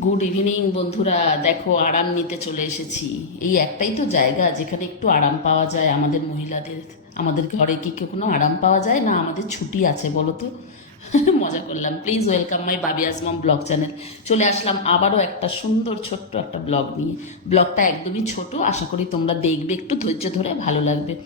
Good evening বন্ধুরা। দেখো, আরাম নিতে চলে এসেছি। এই একটাই তো জায়গা যেখানে একটু আরাম পাওয়া যায় আমাদের মহিলাদের। আমাদের ঘরে কি কেউ কোনো আরাম পাওয়া যায় না আমাদের ছুটি আছে, বলো তো? মজা করলাম। প্লিজ ওয়েলকাম মাই বাবি আজমাম ব্লগ চ্যানেল চলে আসলাম আবারও একটা সুন্দর, ছোট্ট একটা ব্লগ নিয়ে। ব্লগটা একদমই ছোট, আশা করি তোমরা দেখবে, একটু ধৈর্য ধরে, ভালো লাগবে।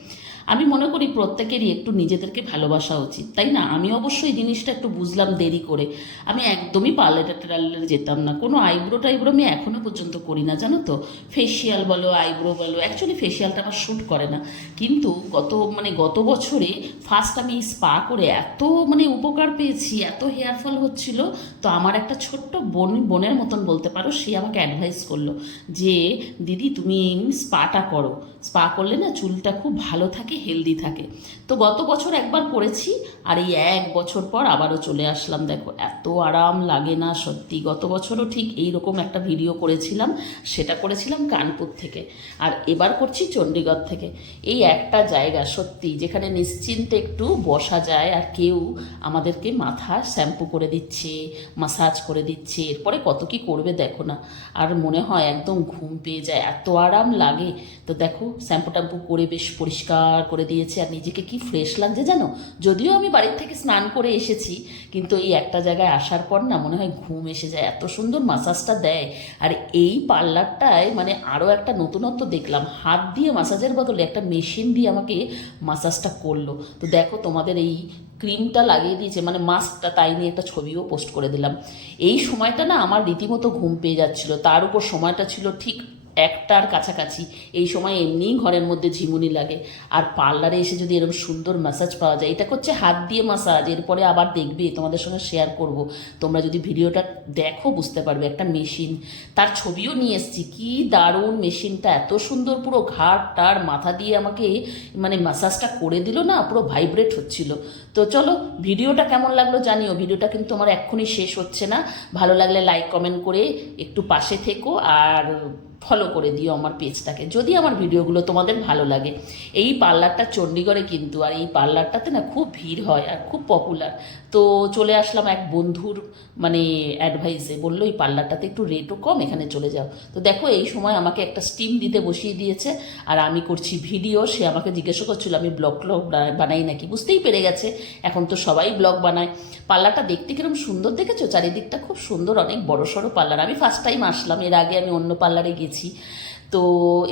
আমি মনে করি প্রত্যেকেরই একটু নিজেদেরকে ভালোবাসা উচিত, তাই না? আমি অবশ্যই জিনিসটা একটু বুঝলাম দেরি করে। আমি একদমই পার্লারে টার্লারে যেতাম না। কোনো আইব্রো টাইব্রো আমি এখনও পর্যন্ত করি না, জানো তো? ফেসিয়াল বলো, আইব্রো বলো অ্যাকচুয়ালি ফেসিয়ালটা আমার শ্যুট করে না। কিন্তু গত মানে গত বছরে ফার্স্ট আমি স্পা করে এত মানে উপকার পেয়েছি, এত হেয়ার ফল হচ্ছিল, তো আমার একটা ছোট্ট বোন, বোনের মতন বলতে পারো, সে আমাকে অ্যাডভাইস করল যে, দিদি, তুমি স্পাটা করো। স্পা করলে না চুলটা খুব ভালো থাকে হেলদি থাকে। তো গত বছর একবার করেছি, আর এই এক বছর পর আবারও চলে আসলাম। দেখো, এত আরাম লাগে না, সত্যি। গত বছরও ঠিক এই রকম একটা ভিডিও করেছিলাম, সেটা করেছিলাম কানপুর থেকে। আর এবার করছি চণ্ডীগড় থেকে। এই একটা জায়গা, সত্যি, যেখানে নিশ্চিন্তে একটু বসা যায়, আর কেউ আমাদেরকে মাথা শ্যাম্পু করে দিচ্ছে মাসাজ করে দিচ্ছে, এরপরে কত কি করবে দেখো না। আর মনে হয় একদম ঘুম পেয়ে যায়, এত আরাম লাগে। তো দেখো শ্যাম্পু ট্যাম্পু করে বেশ পরিষ্কার করে দিয়েছে আর নিজেকে কি ফ্রেশ লাগছে জানো? যদিও আমি বাড়ির থেকে স্নান করে এসেছি, কিন্তু এই একটা জায়গায় আসার পর না মনে হয় ঘুম এসে যায়, এত সুন্দর মাসাজটা দেয়। আর এই পার্লারটায় মানে আরও একটা নতুনত্ব দেখলাম, হাত দিয়ে মাসাজের বদলে একটা মেশিন দিয়ে আমাকে মাসাজটা করল। তো দেখো তোমাদের এই ক্রিমটা লাগিয়ে দিয়েছে মানে মাস্কটা তাই নিয়ে একটা ছবিও পোস্ট করে দিলাম। এই সময়টা না আমার রীতিমতো ঘুম পেয়ে যাচ্ছিল, তার উপর সময়টা ছিল ঠিক একটার কাছাকাছি। এই সময় এমনিই ঘরের মধ্যে ঝিমুনি লাগে। আর পার্লারে এসে যদি এরকম সুন্দর ম্যাসাজ পাওয়া যায়, এটা করছে হাত দিয়ে মাসাজ এরপরে আবার দেখবে, তোমাদের সঙ্গে শেয়ার করব। তোমরা যদি ভিডিওটা দেখো, বুঝতে পারবে একটা মেশিন তার ছবিও নিয়ে এসেছি। কি দারুণ মেশিনটা এত সুন্দর পুরো ঘাট টার মাথা দিয়ে আমাকে মানে ম্যাসাজটা করে দিল না, পুরো ভাইব্রেট হচ্ছিল। তো চলো, ভিডিওটা কেমন লাগল জানিও। ভিডিওটা কিন্তু আমার এক্ষুনি শেষ হচ্ছে না। ভালো লাগলে লাইক কমেন্ট করে একটু পাশে থেকো। আর ফলো করে দিও আমার পেজটাকে। যদি আমার ভিডিওগুলো তোমাদের ভালো লাগে, এই পার্লারটা চণ্ডীগড়ে কিন্তু, আর এই পার্লারটাতে না খুব ভিড় হয় আর খুব পপুলার তো চলে আসলাম এক বন্ধুর মানে অ্যাডভাইসে বলল, এই পার্লারটাতে একটু রেটও কম, এখানে চলে যাও। তো দেখো, এই সময় আমাকে একটা স্টিম দিতে বসিয়ে দিয়েছে, আর আমি করছি ভিডিও সে আমাকে জিজ্ঞাসা করছিল, আমি ব্লগ ট্লগ বানাই নাকি? বুঝতেই পেরে গেছে। এখন তো সবাই ব্লগ বানায়। পার্লারটা দেখতে কিরম সুন্দর দেখেছ? চারিদিকটা খুব সুন্দর, অনেক বড় সড়ো পার্লার। আমি ফার্স্ট টাইম আসলাম, এর আগে আমি অন্য পার্লারে গেছি তো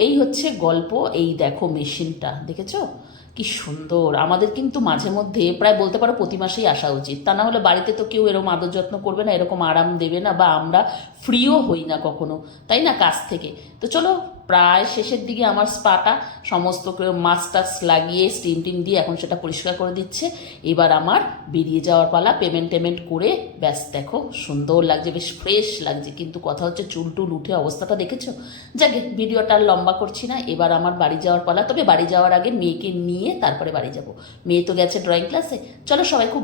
এই হচ্ছে গল্প, এই দেখো মেশিনটা, দেখেছ? কি সুন্দর। আমাদের কিন্তু মাঝে মধ্যে প্রায় বলতে পারো প্রতি মাসেই আসা উচিত। তা না হলে বাড়িতে তো কেউ এরকম আদর যত্ন করবে না, এরকম আরাম দেবে না বা আমরা ফ্রিও হই না কখনো, তাই না? কাজ থেকে। তো চলো প্রায় শেষের দিকে আমার স্পাটা সমস্ত মাছ টাছ লাগিয়ে স্টিম টিম দিয়ে এখন সেটা পরিষ্কার করে দিচ্ছে। এবার আমার বেরিয়ে যাওয়ার পালা পেমেন্ট টেমেন্ট করে, ব্যাস দেখো, সুন্দর লাগছে, বেশ ফ্রেশ লাগছে। কিন্তু কথা হচ্ছে চুল টুল উঠে অবস্থাটা দেখেছ? যাকে, ভিডিওটা লম্বা করছি না। এবার আমার বাড়ি যাওয়ার পালা। তবে বাড়ি যাওয়ার আগে মেয়েকে নিয়ে তারপরে বাড়ি যাব। মেয়ে তো গেছে ড্রয়িং ক্লাসে চলো সবাই খুব